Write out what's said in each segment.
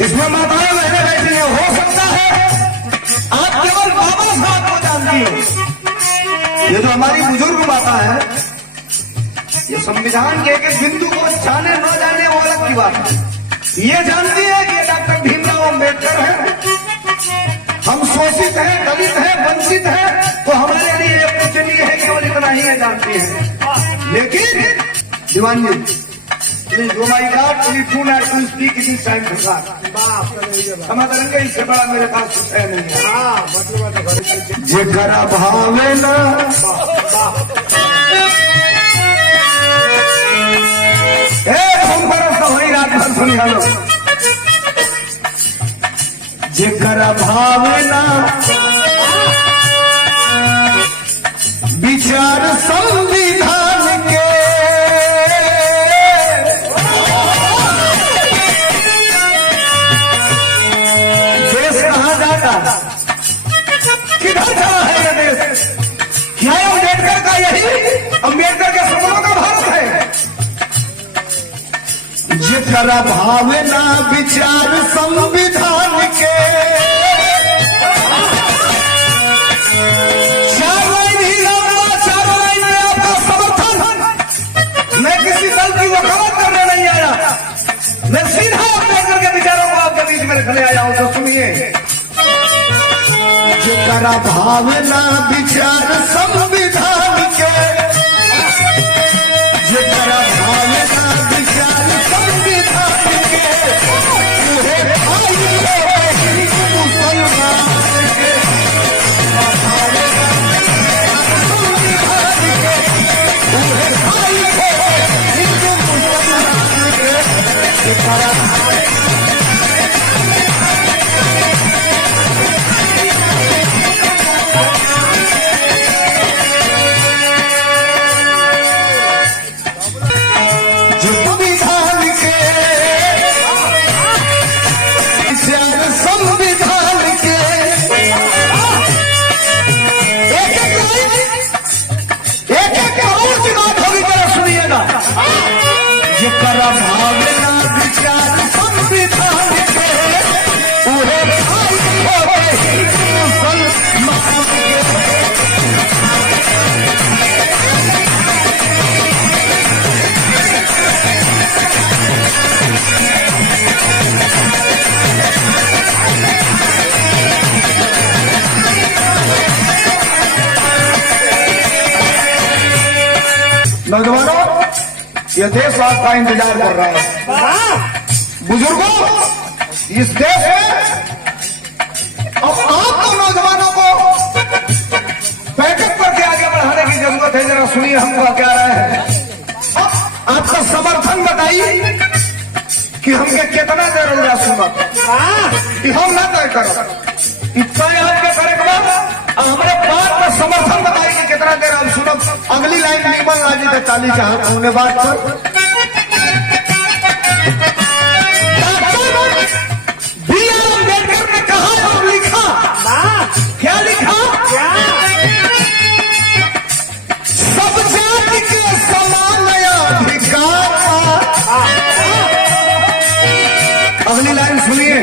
इसमें माताएं बहनें बैठी हैं। हो सकता है आप केवल बाबा साहब को जानती हो। ये तो हमारी बुजुर्ग माता है। ये संविधान के एक एक बिंदु को जाने न जाने वो अलग की बात है। ये जानती है कि डॉक्टर भीमराव अम्बेडकर है, हम शोषित हैं, दलित हैं, वंचित हैं, तो हमारे लिए ये पूजनीय है, केवल इतना ही है जानती है। लेकिन Diwan ji, please oh my God, please do not to speak in this time for God. क्षमा करेंगे, इससे बड़ा मेरे पास कुछ है नहीं है। जेकरा भावे ना तुम बरस तो वही रात भर सुनी हलो। जेकरा भावना विचार संविधान के, देश कहाँ जाता, किधर चला है ये देश? क्या अम्बेडकर का यही अम्बेडकर के सपनों का भारत है? जेकरा भावना विचार संविधान के, चारों लाइन में आपका समर्थन। मैं किसी दल की वकालत करने नहीं आया, मैं सीधा अम्बेडकर के विचारों को आपके बीच में रखने आया हूं। तो सुनिए, जेकरा भावना विचार संविधान के, जेकरा भावना विचार संविधान के, उहे भाई हिंदू मुसलमान के, संविधान के, उहे भाई हिंदू मुसलमान के, जेकरा जेकरा भावना विचार संविधान के, उहे भाई हिंदू मुसलमान के। नौजवानों, यह देश आपका इंतजार कर रहा है। बुजुर्गों, इस देश में अब आपको नौजवानों को बैठक करके आगे बढ़ाने की जरूरत है। जरा सुनिए हम क्या रहे हैं। आपका समर्थन बताइए कि हमके कितना देर हो जाए सुनत, हम ना तय करो इतना आपके करे के बाद हमारे बात पर समर्थन बताइए कि कितना देर हम सुनब। अगली लाइन निमन लाजी तो चाली चाह होने बात पर अम्बेडकर ने कहा और लिखा, क्या लिखा? सब जाति के समान अधिकार। अगली लाइन सुनिए,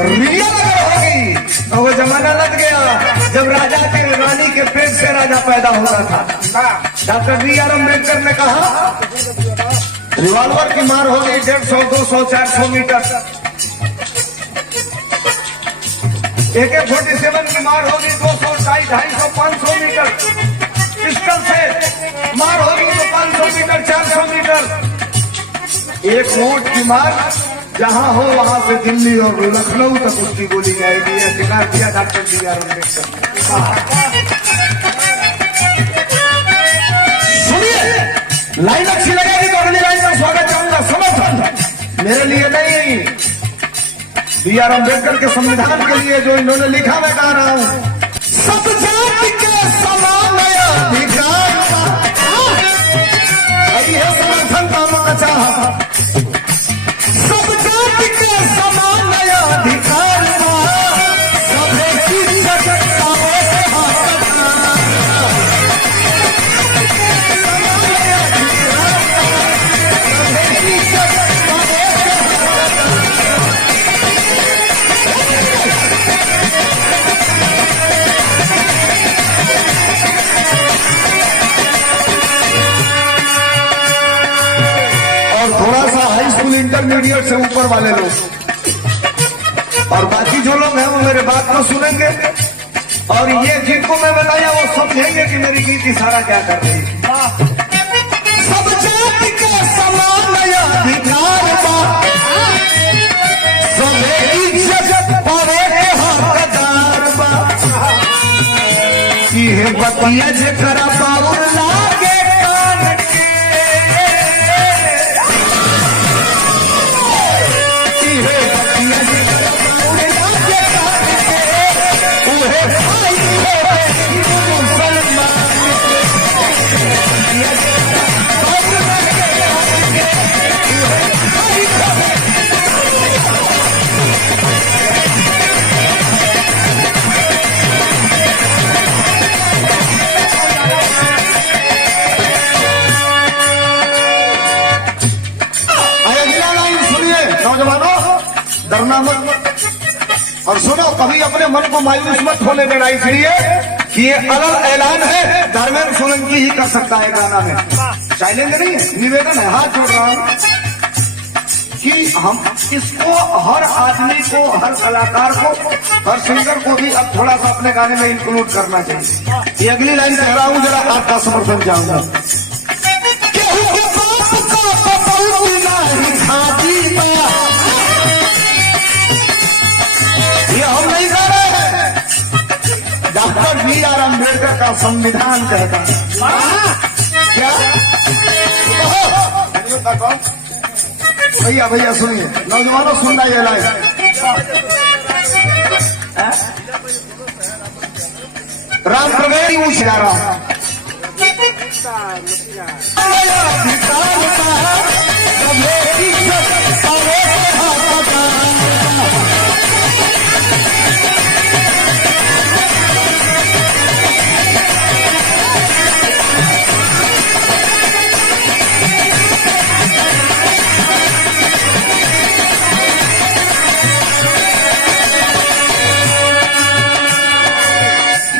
रियल अगर होगी तो वो जमाना लग गया जब राजा के रानी के पेट से राजा पैदा होता था। डॉक्टर बी आर अम्बेडकर ने कहा रिवॉल्वर की मार होगी 150, 200, 400 मीटर, AK-47 की मार होगी 200, 250, 500 मीटर, पिस्टल से मार होगी तो 500 मीटर, 400 मीटर। एक नोट की मार जहां हो वहां से दिल्ली और लखनऊ तक उसकी गोली जाएगी। यह अधिकार दिया डॉक्टर बी आर अम्बेडकर ने। सुनिए, लाइन अच्छी लगेगी तो अगली लाइन में स्वागत चाहूंगा। समर्थन मेरे लिए नहीं, बी आर अम्बेडकर के संविधान के लिए जो इन्होंने लिखा, मैं गा रहा हूं। सब जाति के समान अधिकार का, अभी है समर्थन का मैं चाहा। सब जाति के समान अधिकार का, सभी की इज्जत इंटरमीडिएट से ऊपर वाले लोग, और बाकी जो लोग हैं वो मेरे बात को सुनेंगे और ये जिनको मैं बताया वो समझेंगे कि मेरी गीत इशारा क्या कर रही है। सब जाति के समान अधिकार बा, सबे इज्जत पावे के हकदार बा, इहे बतिया जेकरा बाबू लागे कान के, इहे बतिया जेकरा बाबू लागे कान के, उहे भाई होवे मुसलमान के, बतिया जेकरा बाबू लागे कान के, उहे भाई होवे। नौजवानों, डरना मत और सुनो, कभी अपने मन को मायूस मत होने देना, इसलिए कि ये अलग ऐलान है, धर्मेंद्र सोलंकी ही कर सकता है गाना में, चैलेंज नहीं है, निवेदन है, हाथ जोड़ रहा हूं कि हम इसको हर आदमी को, हर कलाकार को, हर सिंगर को भी अब थोड़ा सा अपने गाने में इंक्लूड करना चाहिए। ये अगली लाइन कह रहा हूं, जरा आपका समर्थन चाहूंगा। ये हम नहीं कर रहे हैं, डॉक्टर B.R. अम्बेडकर का संविधान कहता है। क्या भैया भैया सुनिए, नौजवानों सुनना ये लाइन, राम प्रवेश ऊंच जा रहा हूं,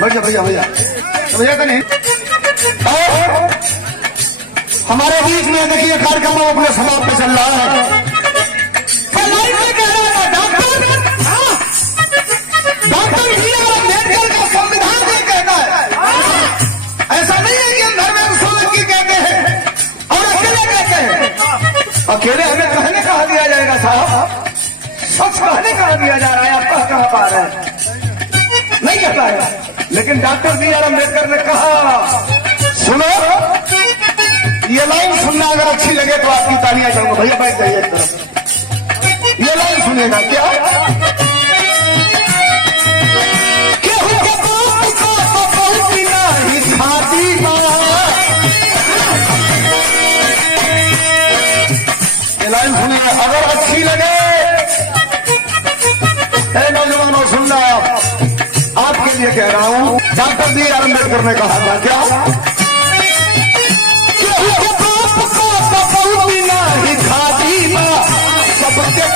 भैया भैया भैया भैया का नहीं। और हमारे बीच में देखिए कार्यक्रम अपने समाप्त पे चल रहा है। Doctor B.R. अम्बेडकर का संविधान ये कहता है, ऐसा नहीं है कि हम धर्मेंद्र सोलंकी कहते हैं और अकेले कहते हैं। अकेले हमें कहने कहा दिया जाएगा साहब, सच कहने कहा दिया जा रहा है, आप कह पा रहे हैं नहीं कहता है, लेकिन डॉक्टर B.R. अम्बेडकर ने कहा, सुनो ये लाइन सुनना, अगर अच्छी लगे तो आपकी तालियां चाहूंगा। भैया बैठ जाइए एक तरफ, ये लाइन सुनेगा क्या? ये लाइन सुनेगा, अगर अच्छी लगे, नौजवानों सुनना, आपके लिए कह रहा हूं, डॉक्टर B.R. अम्बेडकर ने कहा था क्या? सबके